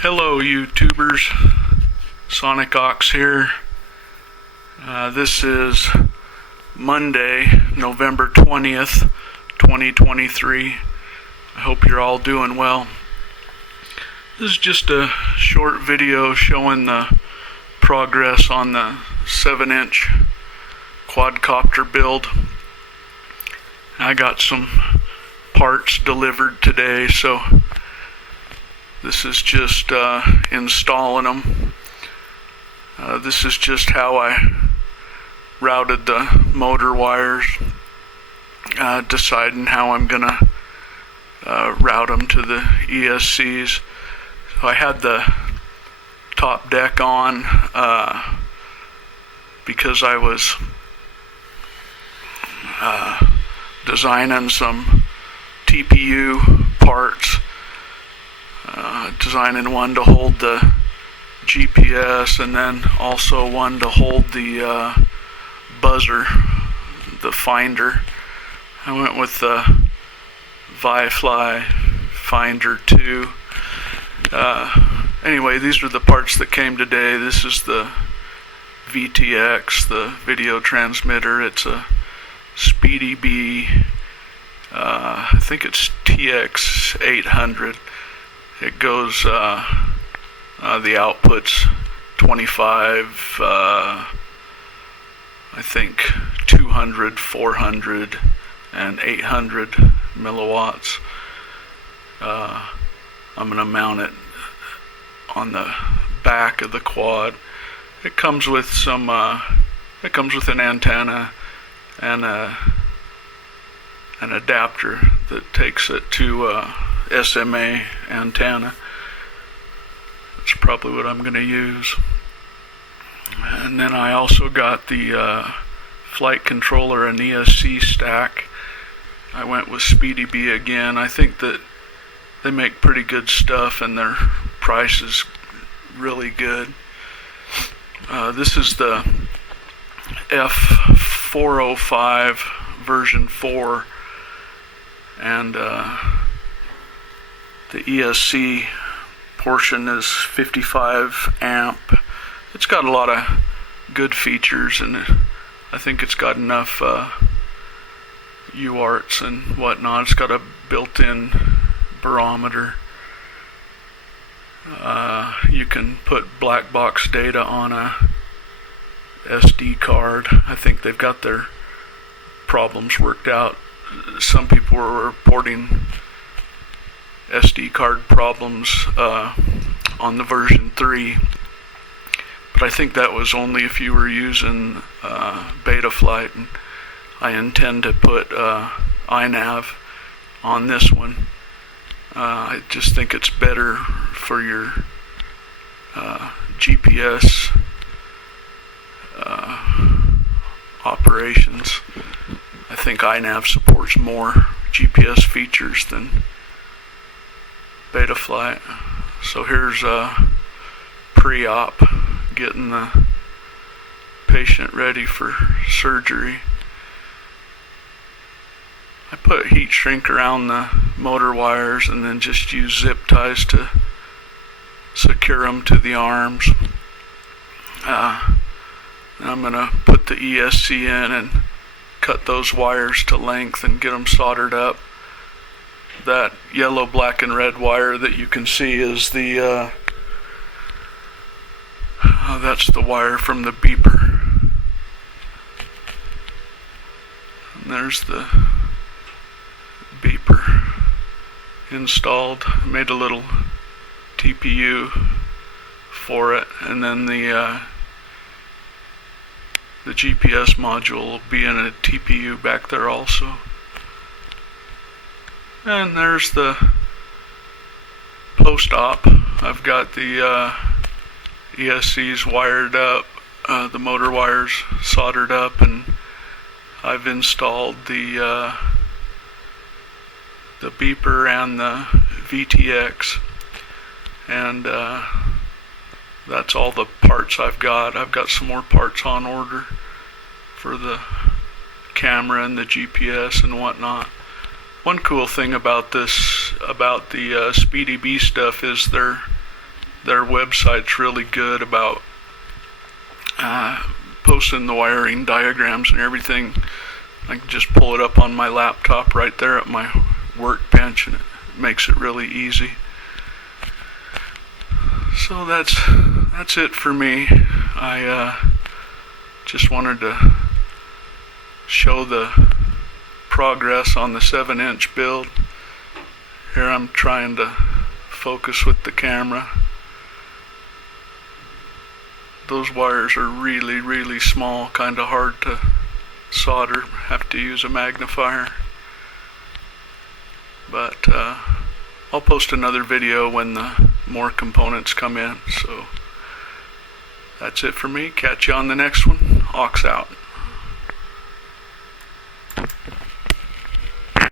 Hello YouTubers, Sonic Ox here. This is Monday, November 20th, 2023. I hope you're all doing well. This is just a short video showing the progress on the 7-inch quadcopter build. I got some parts delivered today, so this is just installing them. This is just how I routed the motor wires, deciding how I'm gonna route them to the ESCs. So I had the top deck on because I was designing some TPU parts. Designing one to hold the GPS and then also one to hold the buzzer, the finder. I went with the ViFly Finder 2. Anyway, these are the parts that came today. This is the VTX, the video transmitter. It's a Speedy Bee, I think it's Tx800. It goes, the output's 25, I think 200, 400, and 800 milliwatts. I'm going to mount it on the back of the quad. It comes with some, it comes with an antenna and an adapter that takes it to SMA antenna. That's probably what I'm going to use. And then I also got the flight controller and ESC stack. I went with Speedy Bee again. I think that they make pretty good stuff and their price is really good. This is the F405 version 4, and the ESC portion is 55 amp. It's got a lot of good features, and I think it's got enough UARTs and whatnot. It's got a built-in barometer. You can put black box data on a SD card. I think they've got their problems worked out. Some people were reporting SD card problems on the version 3, but I think that was only if you were using Betaflight, and I intend to put iNav on this one. I just think it's better for your GPS operations. I think iNav supports more GPS features than Betaflight. So here's a pre-op, getting the patient ready for surgery. I put heat shrink around the motor wires and then just use zip ties to secure them to the arms. I'm going to put the ESC in and cut those wires to length and get them soldered up. That yellow, black, and red wire that you can see is the that's the wire from the beeper. And there's the beeper installed. I made a little TPU for it, and then the GPS module will be in a TPU back there also. And there's the post-op. I've got the ESCs wired up, the motor wires soldered up, and I've installed the beeper and the VTX, and that's all the parts I've got. I've got some more parts on order for the camera and the GPS and whatnot. One cool thing about this, about the Speedy Bee stuff, is their their website's really good about posting the wiring diagrams and everything. I can just pull it up on my laptop right there at my workbench, and it makes it really easy. So that's it for me. I just wanted to show the progress on the 7-inch build. Here I'm trying to focus with the camera. Those wires are really small, kind of hard to solder. Have to use a magnifier. But I'll post another video when the more components come in. So that's it for me. Catch you on the next one. Hawks out.